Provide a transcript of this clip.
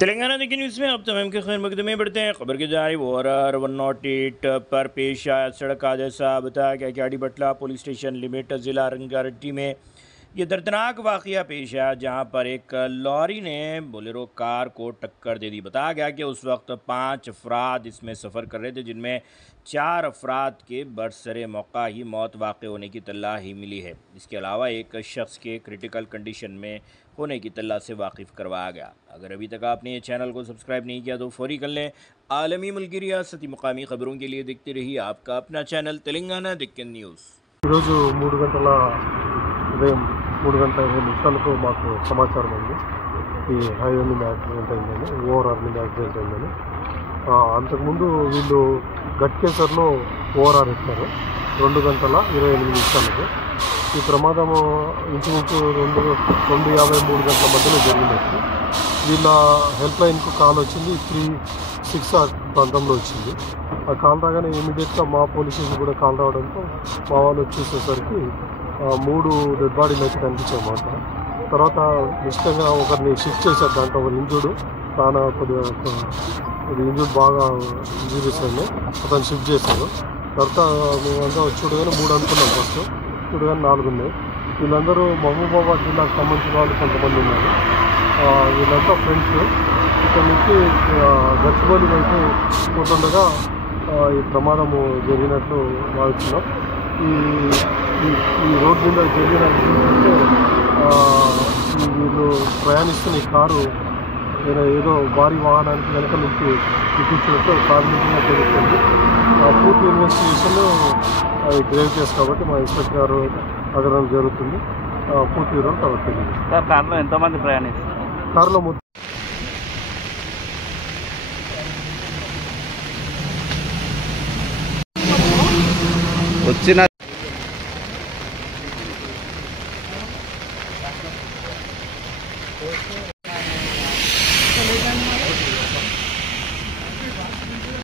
तेलंगाना देखिए न्यूज़ में अब तमाम के खैर मकदमे बढ़ते हैं। खबर की जारी ORR 108 पर पेश आया सड़क हादसा। बताया गया कि आड़ी बटला पुलिस स्टेशन लिमिट ज़िला रंगारेड्डी में ये दर्दनाक वाक़या पेश आया, जहां पर एक लॉरी ने बोलेरो कार को टक्कर दे दी। बताया गया कि उस वक्त 5 अफराद इसमें सफ़र कर रहे थे, जिनमें 4 अफराद के बरसरे मौका ही मौत वाक़ होने की इत्तला ही मिली है। इसके अलावा एक शख्स के क्रिटिकल कंडीशन में होने की इत्तला से वाकिफ़ करवाया गया। अगर अभी तक आपने ये चैनल को सब्सक्राइब नहीं किया तो फौरी कर लें। आलमी, मुल्की, रियासती, मुकामी खबरों के लिए देखते रहिए आपका अपना चैनल तेलंगाना डेक्कन न्यूज़। ఈరోజు 3 గంటల ఉదయం 3 గంటల 5 నిమిషాలకు మాకు సమాచారం ఉంది. ఈ హైవే మీద యాక్సిడెంట్ అయిందని, ఓఆర్ఆర్ మీద యాక్సిడెంట్ అయిందని. అంతకుముందు వీళ్ళు గట్కేసర్లో ఓఆర్ఆర్ ఎక్కారు 2 గంటల 28 నిమిషాలకు. ఈ ప్రమాదము ఇంచుమించు 2:53 గంటల మధ్యలో జరిగినట్టు. వీళ్ళ హెల్ప్ లైన్కు కాల్ వచ్చింది, 3-6 ప్రాంతంలో వచ్చింది. ఆ కాల్ రాగానే ఇమీడియట్గా మా పోలీస్ స్టేషన్ కూడా కాల్ రావడంతో మా వాళ్ళు వచ్చేసేసరికి 3 డెడ్ బాడీలు అయితే కనిపించాయి మాట. తర్వాత నిశ్చితంగా ఒకరిని షిఫ్ట్ చేశారు. దాంట్లో ఒకరు ఇంజూర్డ్, కొద్దిగా ఇంజూర్డ్ బాగా ఇంజూరీస్ అయినాయి, అతను షిఫ్ట్ చేశారు. తర్వాత మేమంతా చూడగానే 3 అనుకున్నాం, ఫస్ట్ చూడగానే 4 ఉన్నాయి. వీళ్ళందరూ మహబూబాబాద్ జిల్లాకు సంబంధించిన వాళ్ళు కొంతమంది ఉన్నారు. వీళ్ళంతా ఫ్రెండ్స్. ఇక్కడ నుంచి గచ్చిబౌలి వైపు పోతుండగా ఈ ప్రమాదము జరిగినట్లు భావిస్తున్నాం. ఈ రోడ్ మీద జరిగిన వీళ్ళు ప్రయాణిస్తున్న ఈ కారు ఏదో భారీ వాహనానికి వెనక నుంచి ఇప్పించినట్టు ప్రాథమికంగా తెలుస్తుంది. పూర్తి ఇన్వెస్టిగేషన్ గ్రేవ్ కేసు కాబట్టి మా ఇన్స్పెక్టర్ గారు అడగడం జరుగుతుంది. పూర్తి వివరాలు తర్వాత తెలియదు. సార్, కార్లో ఎంతమంది ప్రయాణిస్తారు? కారులో వచ్చిన